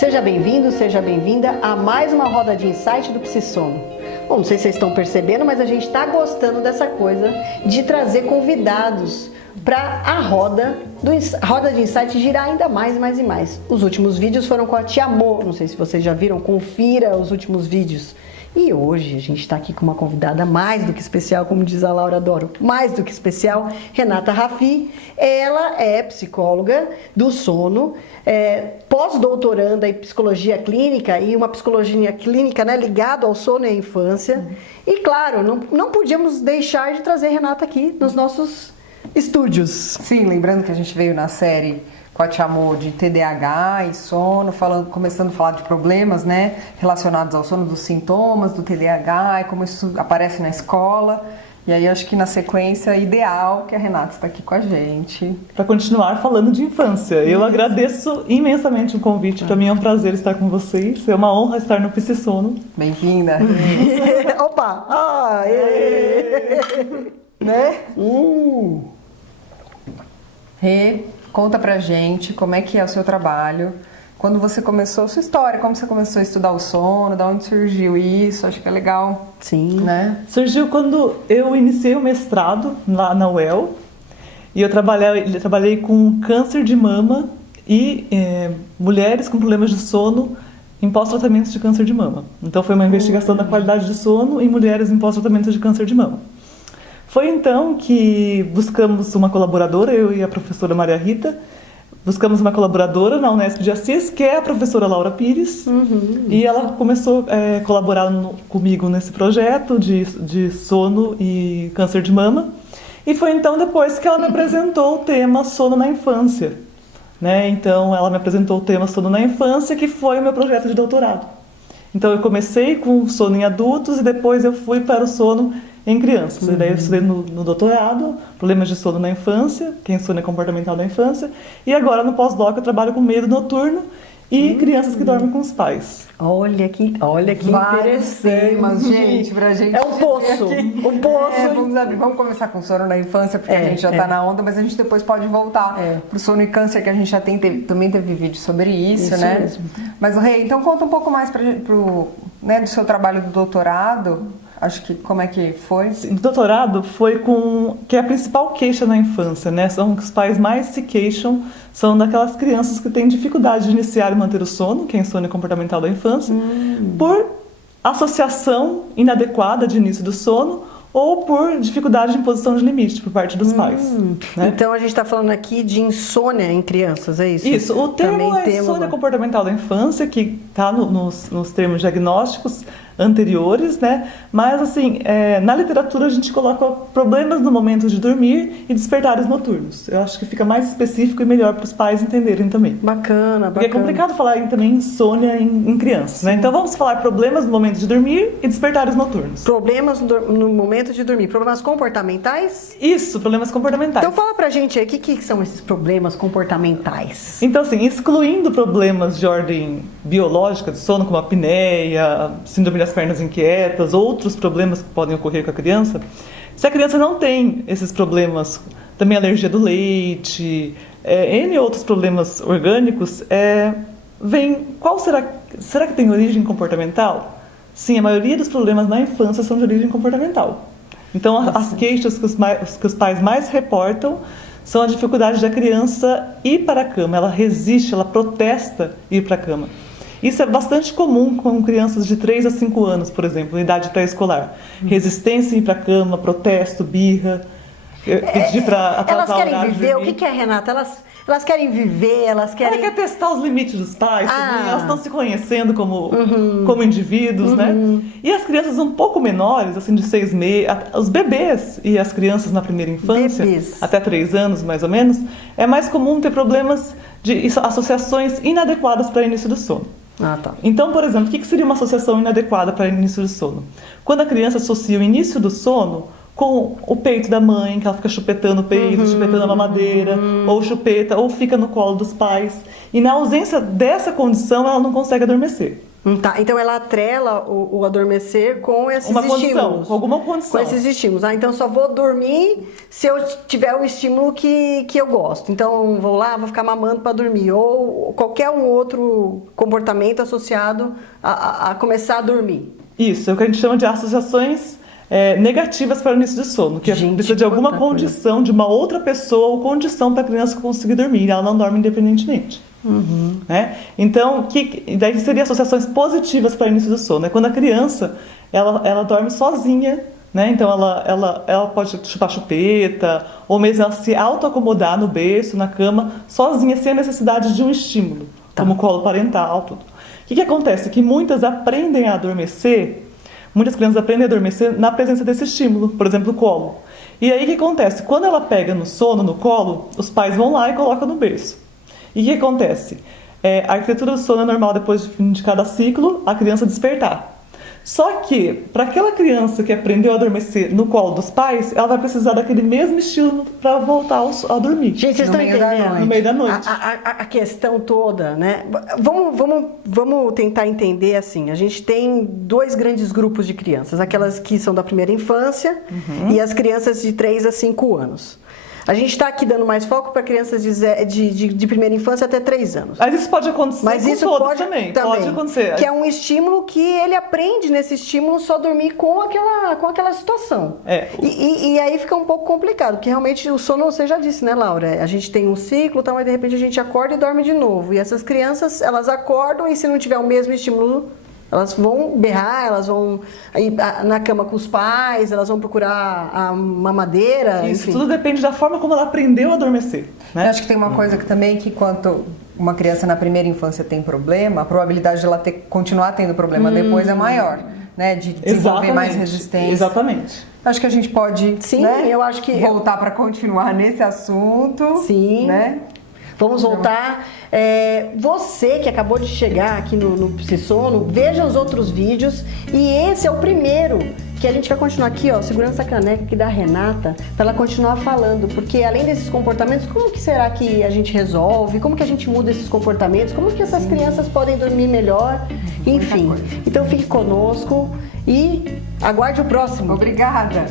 Seja bem-vindo, seja bem-vinda a mais uma roda de insight do PsiSono. Bom, não sei se vocês estão percebendo, mas a gente está gostando dessa coisa de trazer convidados para a roda de insight girar ainda mais, mais e mais. Os últimos vídeos foram com a Tia Mo, não sei se vocês já viram, confira os últimos vídeos. E hoje a gente está aqui com uma convidada mais do que especial, como diz a Laura Doro, mais do que especial, Renata Raffi. Ela é psicóloga do sono, pós-doutoranda em psicologia clínica e uma psicologia clínica, né, ligada ao sono e à infância. E claro, não podíamos deixar de trazer a Renata aqui nos nossos estúdios. Sim, lembrando que a gente veio na série com a Tia Mo de TDAH e sono, começando a falar de problemas, né, relacionados ao sono, dos sintomas do TDAH e como isso aparece na escola. E aí acho que na sequência ideal que a Renata está aqui com a gente. Para continuar falando de infância. Eu agradeço imensamente o convite. Para mim é um prazer estar com vocês. É uma honra estar no PsiSono. Bem-vinda. Opa! Né? Rê, conta pra gente como é que é o seu trabalho. Quando você começou a sua história, como você começou a estudar o sono, de onde surgiu isso, acho que é legal. Sim. Né? Surgiu quando eu iniciei o mestrado lá na UEL e eu trabalhei com câncer de mama e mulheres com problemas de sono em pós-tratamento de câncer de mama. Então foi uma investigação da qualidade de sono em mulheres em pós-tratamento de câncer de mama. Foi então que buscamos uma colaboradora, eu e a professora Maria Rita, buscamos uma colaboradora na Unesp de Assis, que é a professora Laura Pires, e ela começou a colaborar comigo nesse projeto de sono e câncer de mama. E foi então depois que ela me apresentou o tema sono na infância. Né? Então ela me apresentou o tema sono na infância, que foi o meu projeto de doutorado. Então eu comecei com sono em adultos e depois eu fui para o sono em crianças. E daí eu estudei no doutorado, problemas de sono na infância, que é insônia comportamental da infância, e agora no pós-doc eu trabalho com medo noturno e crianças que dormem com os pais. Olha que interessante. Temas, gente, pra gente. É um poço. Um poço. Vamos começar com sono na infância, porque a gente já tá na onda, mas a gente depois pode voltar pro sono e câncer, que a gente já também teve vídeo sobre isso, né? Mesmo. Mas, Rê, então conta um pouco mais do seu trabalho do doutorado. Acho que como é que foi? O doutorado foi que é a principal queixa na infância, né? São os pais mais se queixam, são daquelas crianças que têm dificuldade de iniciar e manter o sono, que é a insônia comportamental da infância, por associação inadequada de início do sono ou por dificuldade de imposição de limite por parte dos pais. Né? Então a gente está falando aqui de insônia em crianças, é isso? Isso, o termo é insônia comportamental da infância, que está nos termos diagnósticos anteriores, né? Mas assim, na literatura a gente coloca problemas no momento de dormir e despertares noturnos. Eu acho que fica mais específico e melhor para os pais entenderem também. Bacana. Porque é complicado falar também insônia em crianças, né? Então vamos falar problemas no momento de dormir e despertares noturnos. Problemas no momento de dormir, problemas comportamentais? Isso, problemas comportamentais. Então fala pra gente aí, o que são esses problemas comportamentais? Então assim, excluindo problemas de ordem biológica, de sono, como a apneia, síndrome das pernas inquietas, outros problemas que podem ocorrer com a criança, se a criança não tem esses problemas, também alergia do leite, N outros problemas orgânicos, será que tem origem comportamental? Sim, a maioria dos problemas na infância são de origem comportamental. Então as queixas que os pais mais reportam são a dificuldade da criança ir para a cama, ela resiste, ela protesta ir para a cama. Isso é bastante comum com crianças de 3 a 5 anos, por exemplo, em idade pré-escolar. Resistência em ir para a cama, protesto, birra, pedir para atrasar o horário. Elas querem viver? O que é, Renata? Elas querem viver, elas querem... Ela quer testar os limites dos pais, também. Elas estão se conhecendo como indivíduos, né? E as crianças um pouco menores, assim, de 6 meses, os bebês e as crianças na primeira infância, até 3 anos mais ou menos, é mais comum ter problemas de associações inadequadas para início do sono. Tá. Então, por exemplo, o que seria uma associação inadequada para início do sono? Quando a criança associa o início do sono com o peito da mãe, que ela fica chupetando o peito, chupetando a mamadeira, ou chupeta, ou fica no colo dos pais. E na ausência dessa condição, ela não consegue adormecer. Tá, então ela atrela o adormecer com esses Uma condição, estímulos. com alguma condição. Com esses estímulos. Então só vou dormir se eu tiver o estímulo que eu gosto. Então vou lá, vou ficar mamando para dormir. Ou qualquer um outro comportamento associado a começar a dormir. Isso, é o que a gente chama de associações negativas para o início de sono, que Gente, precisa de alguma quanta coisa. condição, de uma outra pessoa ou condição para a criança conseguir dormir. Ela não dorme independentemente. Né? Então, daí seria associações positivas para o início do sono. É quando a criança ela dorme sozinha, né? Então ela pode chupar chupeta, ou mesmo ela se auto-acomodar no berço, na cama, sozinha, sem a necessidade de um estímulo, como colo parental, tudo. O que acontece? Que muitas aprendem a adormecer, muitas crianças aprendem a adormecer na presença desse estímulo, por exemplo, o colo. E aí o que acontece? Quando ela pega no sono, no colo, os pais vão lá e colocam no berço. E o que acontece? A arquitetura do sono é normal depois de cada ciclo, a criança despertar. Só que, para aquela criança que aprendeu a adormecer no colo dos pais, ela vai precisar daquele mesmo estilo para voltar a dormir. Gente, vocês estão entendendo? No meio da noite. A questão toda, né? Vamos tentar entender assim. A gente tem dois grandes grupos de crianças. Aquelas que são da primeira infância e as crianças de 3 a 5 anos. A gente está aqui dando mais foco para crianças de primeira infância até 3 anos. Mas isso pode acontecer com todos também. Pode acontecer. Que é um estímulo que ele aprende nesse estímulo só dormir com aquela situação. E aí fica um pouco complicado, porque realmente o sono, você já disse, né, Laura? A gente tem um ciclo, mas de repente a gente acorda e dorme de novo. E essas crianças, elas acordam e se não tiver o mesmo estímulo, elas vão berrar, elas vão ir na cama com os pais, elas vão procurar a mamadeira. Isso, enfim. tudo depende da forma como ela aprendeu a adormecer. Né? Eu acho que tem uma coisa que também, que quando uma criança na primeira infância tem problema, a probabilidade de ela continuar tendo problema depois é maior, né? De desenvolver mais resistência. Exatamente. Acho que a gente pode, Sim, né, eu acho que voltar para continuar nesse assunto. Sim. Né? Vamos voltar. Você que acabou de chegar aqui no Psisono, veja os outros vídeos. E esse é o primeiro que a gente vai continuar aqui, ó, segurando essa caneca aqui da Renata, para ela continuar falando. Porque além desses comportamentos, como que será que a gente resolve? Como que a gente muda esses comportamentos? Como que essas crianças podem dormir melhor? Enfim, então fique conosco e aguarde o próximo. Obrigada!